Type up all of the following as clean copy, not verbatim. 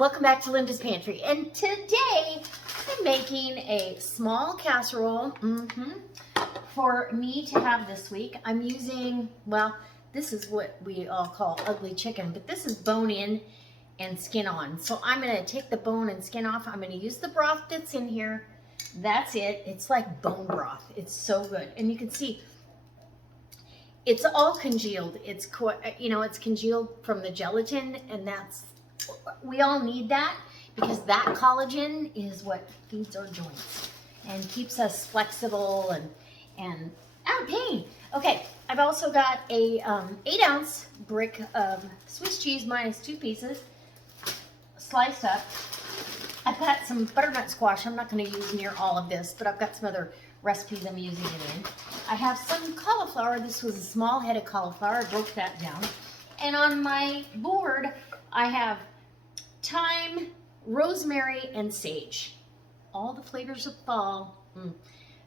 welcome back to Linda's Pantry, and today I'm making a small casserole for me to have this week. I'm using, well, this is what we all call ugly chicken, but this is bone in and skin on. So I'm going to take the bone and skin off. I'm going to use the broth that's in here. That's it. It's like bone broth. It's so good. And you can see it's all congealed. It's, it's congealed from the gelatin, and we all need that because that collagen is what feeds our joints and keeps us flexible and out of pain. Okay, I've also got a 8-ounce brick of Swiss cheese minus 2 pieces sliced up. I've got some butternut squash. I'm not going to use near all of this, but I've got some other recipes I'm using it in. I have some cauliflower. This was a small head of cauliflower. I broke that down. And on my board, I have thyme, rosemary, and sage. All the flavors of fall.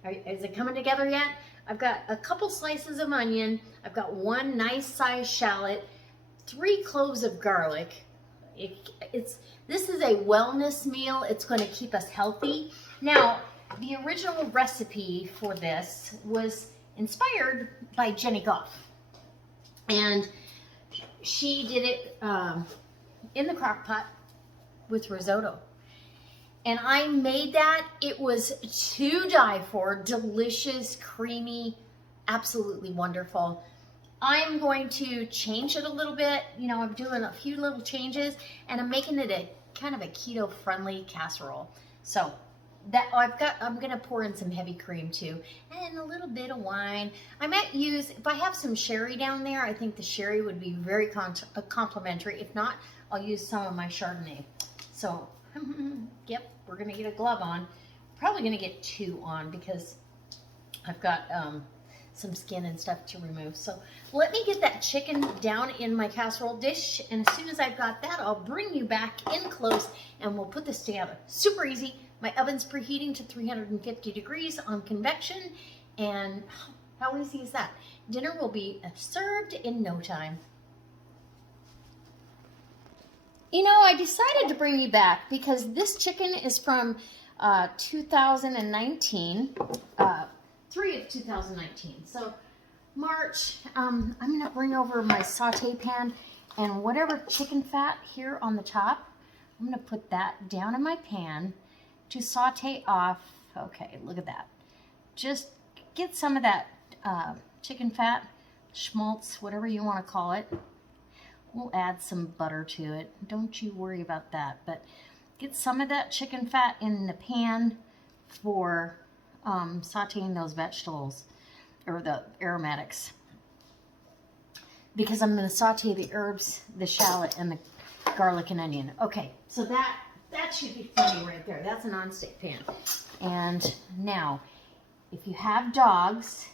Is it coming together yet? I've got a couple slices of onion. I've got 1 nice sized shallot, 3 cloves of garlic. This is a wellness meal. It's going to keep us healthy. Now, the original recipe for this was inspired by Jenny Goff. And she did it in the crock pot with risotto. And I made that. It was to die for. Delicious, creamy, absolutely wonderful. I'm going to change it a little bit. I'm doing a few little changes, and I'm making it a kind of a keto-friendly casserole. So that I'm gonna pour in some heavy cream too, and a little bit of wine. I might use, if I have some sherry down there, I think the sherry would be very complimentary. If not, I'll use some of my Chardonnay. So, yep, we're gonna get a glove on. Probably gonna get 2 on because I've got some skin and stuff to remove. So let me get that chicken down in my casserole dish, and as soon as I've got that, I'll bring you back in close and we'll put this together. Super easy. My oven's preheating to 350 degrees on convection, and how easy is that? Dinner will be served in no time. I decided to bring you back because this chicken is from 2019, 3 of 2019. So March, I'm gonna bring over my saute pan, and whatever chicken fat here on the top, I'm gonna put that down in my pan to saute off. Okay, look at that. Just get some of that chicken fat, schmaltz, whatever you want to call it. We'll add some butter to it. Don't you worry about that. But get some of that chicken fat in the pan for sauteing those vegetables or the aromatics, because I'm going to saute the herbs, the shallot, and the garlic and onion. Okay, so that should be plenty right there. That's a non-stick pan. And now, if you have dogs,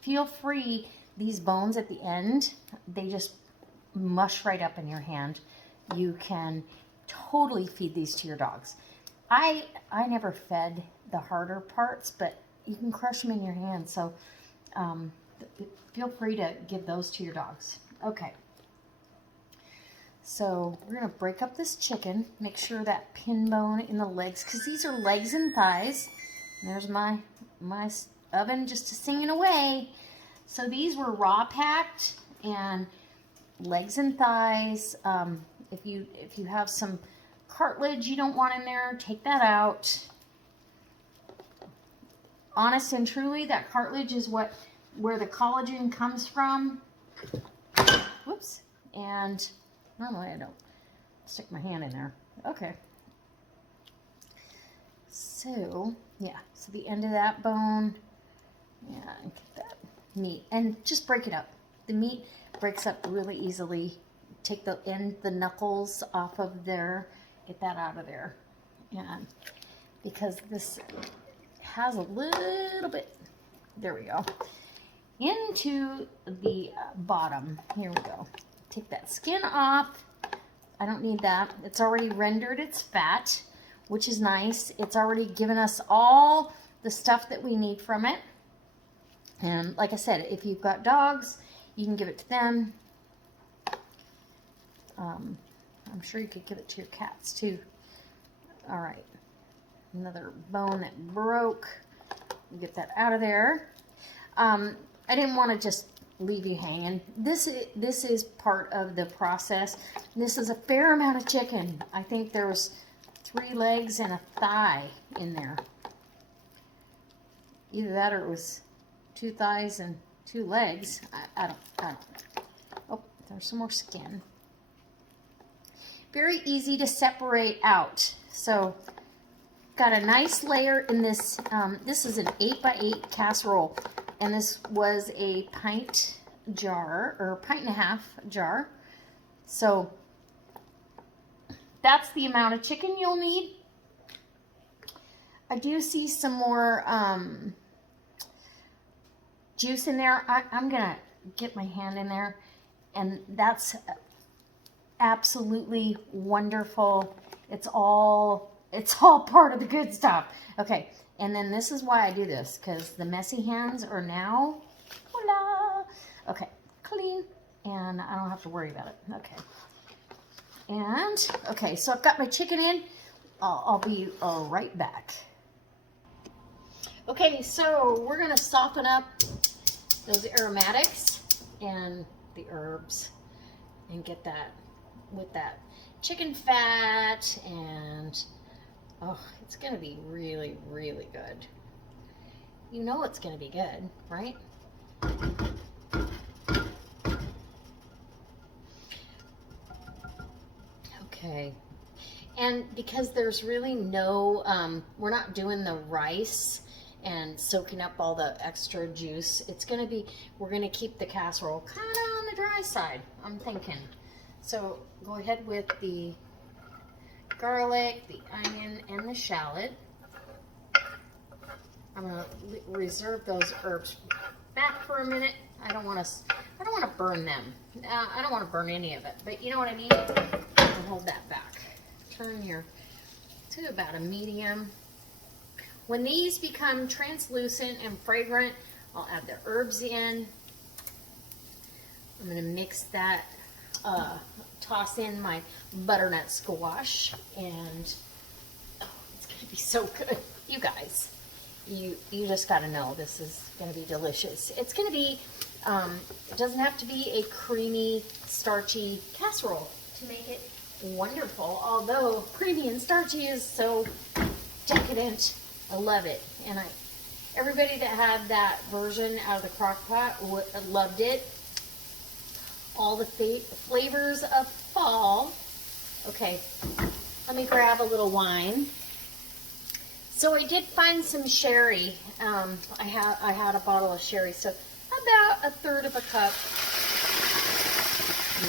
feel free. These bones at the end, they just mush right up in your hand. You can totally feed these to your dogs. I never fed the harder parts, but you can crush them in your hand. So feel free to give those to your dogs. Okay. So we're going to break up this chicken. Make sure that pin bone in the legs, because these are legs and thighs. And there's my oven just singing away. So these were raw packed, and legs and thighs. If you have some cartilage you don't want in there, take that out. Honest and truly, that cartilage is where the collagen comes from. Whoops. And normally I don't stick my hand in there. Okay. So, yeah. So the end of that bone. Yeah, and get that meat. And just break it up. The meat breaks up really easily. Take the knuckles off of there. Get that out of there. And because this has a little bit, there we go, into the bottom. Here we go. Take that skin off. I don't need that. It's already rendered its fat, which is nice. It's already given us all the stuff that we need from it. And like I said, if you've got dogs, you can give it to them. I'm sure you could give it to your cats too. All right, another bone that broke. Get that out of there. I didn't want to just leave you hanging. This is part of the process. This is a fair amount of chicken. I think there was 3 legs and a thigh in there. Either that or it was 2 thighs and 2 legs. I don't. Oh, there's some more skin. Very easy to separate out. So, got a nice layer in this. This is an 8x8 casserole, and this was a pint jar, or pint and a half jar. So, that's the amount of chicken you'll need. I do see some more juice in there. I'm gonna get my hand in there, and that's absolutely wonderful. It's all part of the good stuff. Okay, and then this is why I do this, because the messy hands are now, voila. Okay, clean, and I don't have to worry about it. Okay, and okay, so I've got my chicken in. I'll be right back. Okay, so we're gonna soften up those aromatics and the herbs and get that with that chicken fat, and oh, it's gonna be really, really good. You know it's gonna be good, right? Okay, and because there's really no, we're not doing the rice and soaking up all the extra juice, it's gonna be, we're gonna keep the casserole kind of on the dry side, I'm thinking. So go ahead with the garlic, the onion, and the shallot. I'm gonna reserve those herbs back for a minute. I don't want to burn them. I don't want to burn any of it, but you know what I mean. I'll hold that back. Turn here to about a medium. When these become translucent and fragrant, I'll add the herbs in. I'm gonna mix that. Toss in my butternut squash, and oh, it's gonna be so good. You guys, you just gotta know this is gonna be delicious. It's gonna be, it doesn't have to be a creamy, starchy casserole to make it wonderful, although creamy and starchy is so decadent. I love it, and everybody that had that version out of the crock pot loved it. All the flavors of fall. Okay, let me grab a little wine. So I did find some sherry. I had a bottle of sherry, so about 1/3 of a cup.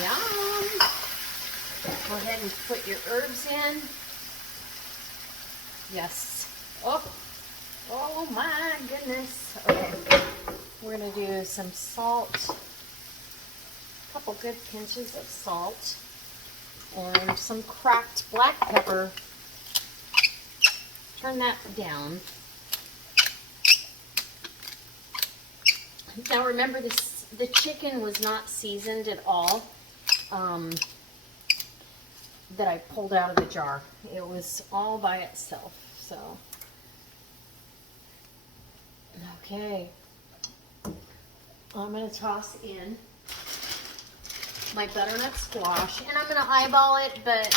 Yum. Go ahead and put your herbs in. Yes. Oh my goodness. Okay, we're gonna do some salt. Couple good pinches of salt and some cracked black pepper. Turn that down. Now remember, the chicken was not seasoned at all, that I pulled out of the jar. It was all by itself. So okay, I'm going to toss in my butternut squash, and I'm going to eyeball it, but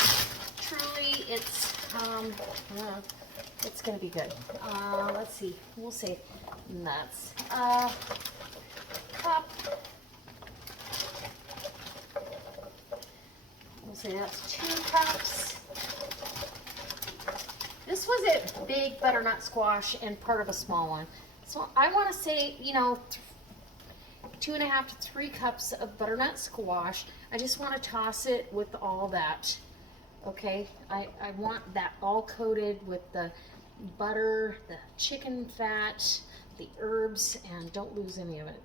truly it's going to be good. Let's see, we'll see. And that's a cup. We'll say that's 2 cups. This was a big butternut squash and part of a small one. So I want to say, 2.5 to 3 cups of butternut squash. I just want to toss it with all that. Okay, I want that all coated with the butter, the chicken fat, the herbs, and don't lose any of it.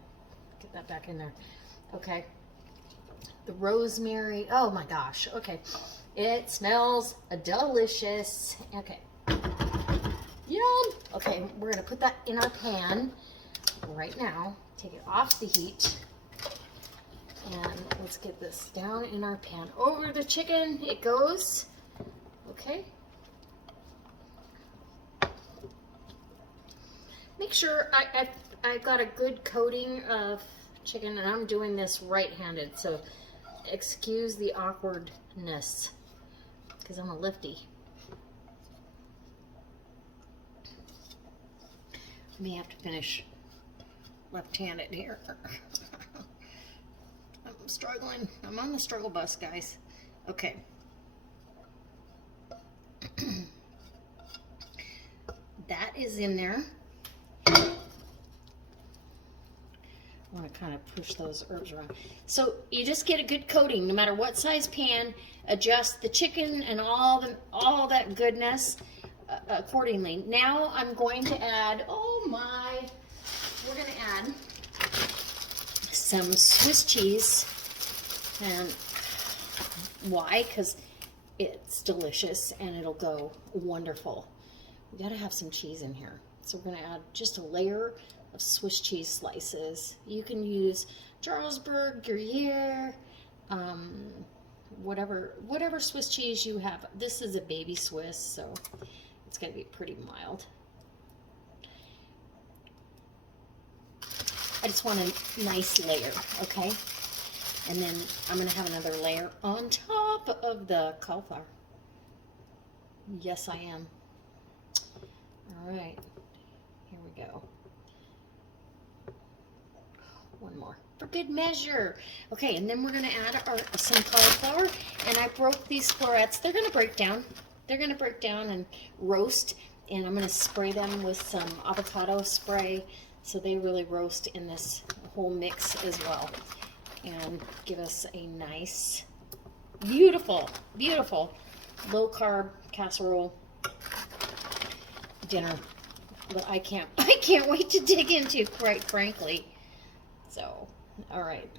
Get that back in there. Okay, the rosemary. Oh my gosh. Okay, it smells delicious. Okay, yum. Okay, we're gonna put that in our pan right now. Take it off the heat, and Let's get this down in our pan. Over the chicken it goes. Okay. Make sure I've got a good coating of chicken, and I'm doing this right-handed, so excuse the awkwardness because I'm a lefty. I may have to finish left-handed here. I'm struggling. I'm on the struggle bus, guys. Okay. That is in there. I want to kind of push those herbs around. So you just get a good coating, no matter what size pan. Adjust the chicken and all that goodness accordingly. Now I'm going to add, we're going to add some Swiss cheese. And why? Because it's delicious and it'll go wonderful. We got to have some cheese in here. So we're going to add just a layer of Swiss cheese slices. You can use Jarlsberg, Gruyere, whatever Swiss cheese you have. This is a baby Swiss, so it's going to be pretty mild. I just want a nice layer, okay? And then I'm going to have another layer on top of the cauliflower. Yes, I am. All right, here we go. One more for good measure. Okay, and then we're going to add some cauliflower, and I broke these florets. They're going to break down. They're going to break down and roast, and I'm going to spray them with some avocado spray so they really roast in this whole mix as well and give us a nice, beautiful, beautiful low-carb casserole dinner that I can't wait to dig into, quite frankly. So, all right.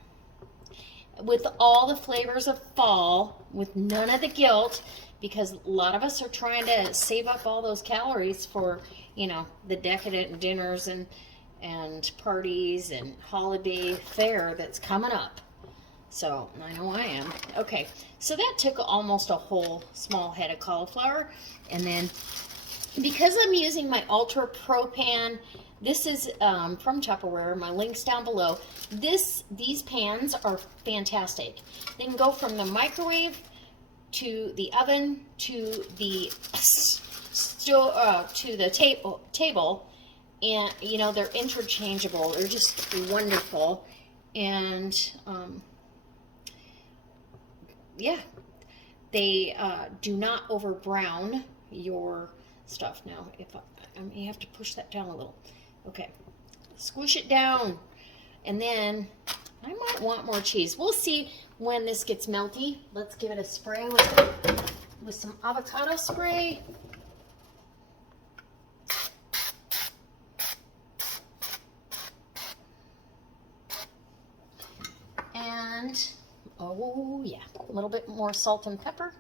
With all the flavors of fall, with none of the guilt, because a lot of us are trying to save up all those calories for, you know, the decadent dinners and parties and holiday fare that's coming up. So, I know I am. Okay, so that took almost a whole small head of cauliflower, and then because I'm using my Ultra Pro pan, this is from Tupperware, my link's down below. These pans are fantastic. They can go from the microwave to the oven to the table, and you know, they're interchangeable. They're just wonderful, and yeah, they do over overbrown your stuff. Now, if I may have to push that down a little. Okay, squish it down, and then I might want more cheese. We'll see when this gets melty. Let's give it a spray with some avocado spray. And, oh yeah, a little bit more salt and pepper.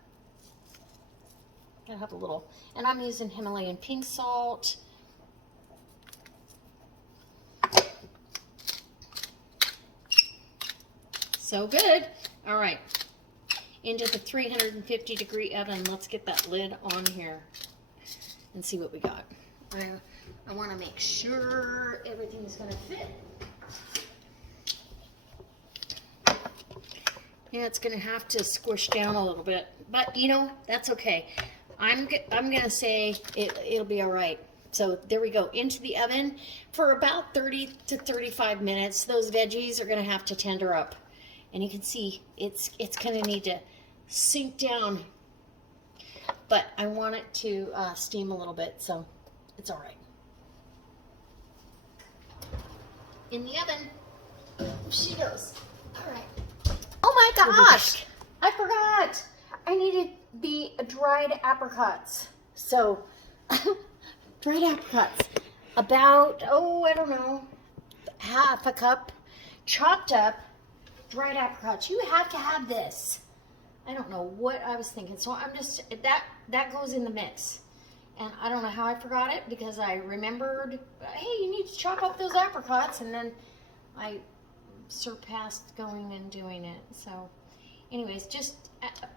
Gotta have a little, and I'm using Himalayan pink salt. So good. All right, into the 350-degree oven. Let's get that lid on here and see what we got. I want to make sure everything's going to fit. Yeah, it's going to have to squish down a little bit, but you know, that's okay. I'm going to say it'll be all right. So there we go, into the oven for about 30 to 35 minutes. Those veggies are going to have to tender up. And you can see it's going to need to sink down. But I want it to steam a little bit, so it's all right. In the oven, she goes. All right. Oh my gosh, I forgot. I needed the dried apricots. So, dried apricots. About, I don't know, half a cup chopped up dried apricots. You have to have this. I don't know what I was thinking. So I'm just, that goes in the mix. And I don't know how I forgot it, because I remembered, hey, you need to chop up those apricots. And then I surpassed going and doing it. So anyways, just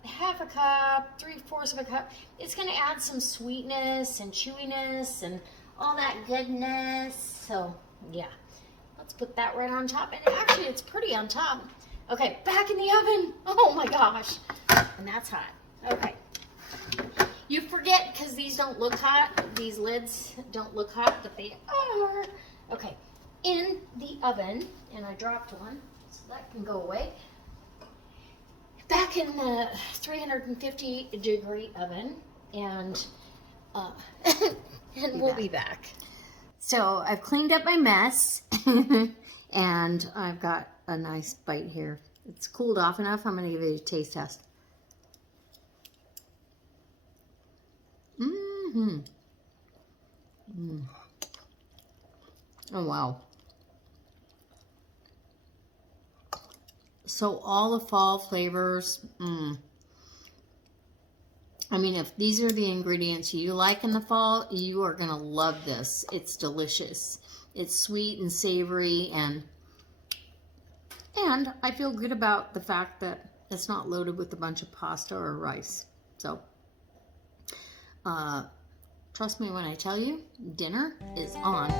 half a cup, 3/4 of a cup. It's going to add some sweetness and chewiness and all that goodness. So yeah, let's put that right on top. And actually, it's pretty on top. Okay, back in the oven. Oh my gosh. And that's hot. Okay. You forget because these don't look hot. These lids don't look hot, but they are. Okay, in the oven, and I dropped one, so that can go away. Back in the 350-degree oven, and we'll be back. So I've cleaned up my mess, and I've got a nice bite here. It's cooled off enough. I'm going to give it a taste test. Oh, wow. So all the fall flavors. I mean, if these are the ingredients you like in the fall, you are going to love this. It's delicious. It's sweet and savory, and I feel good about the fact that it's not loaded with a bunch of pasta or rice. So, trust me when I tell you, dinner is on.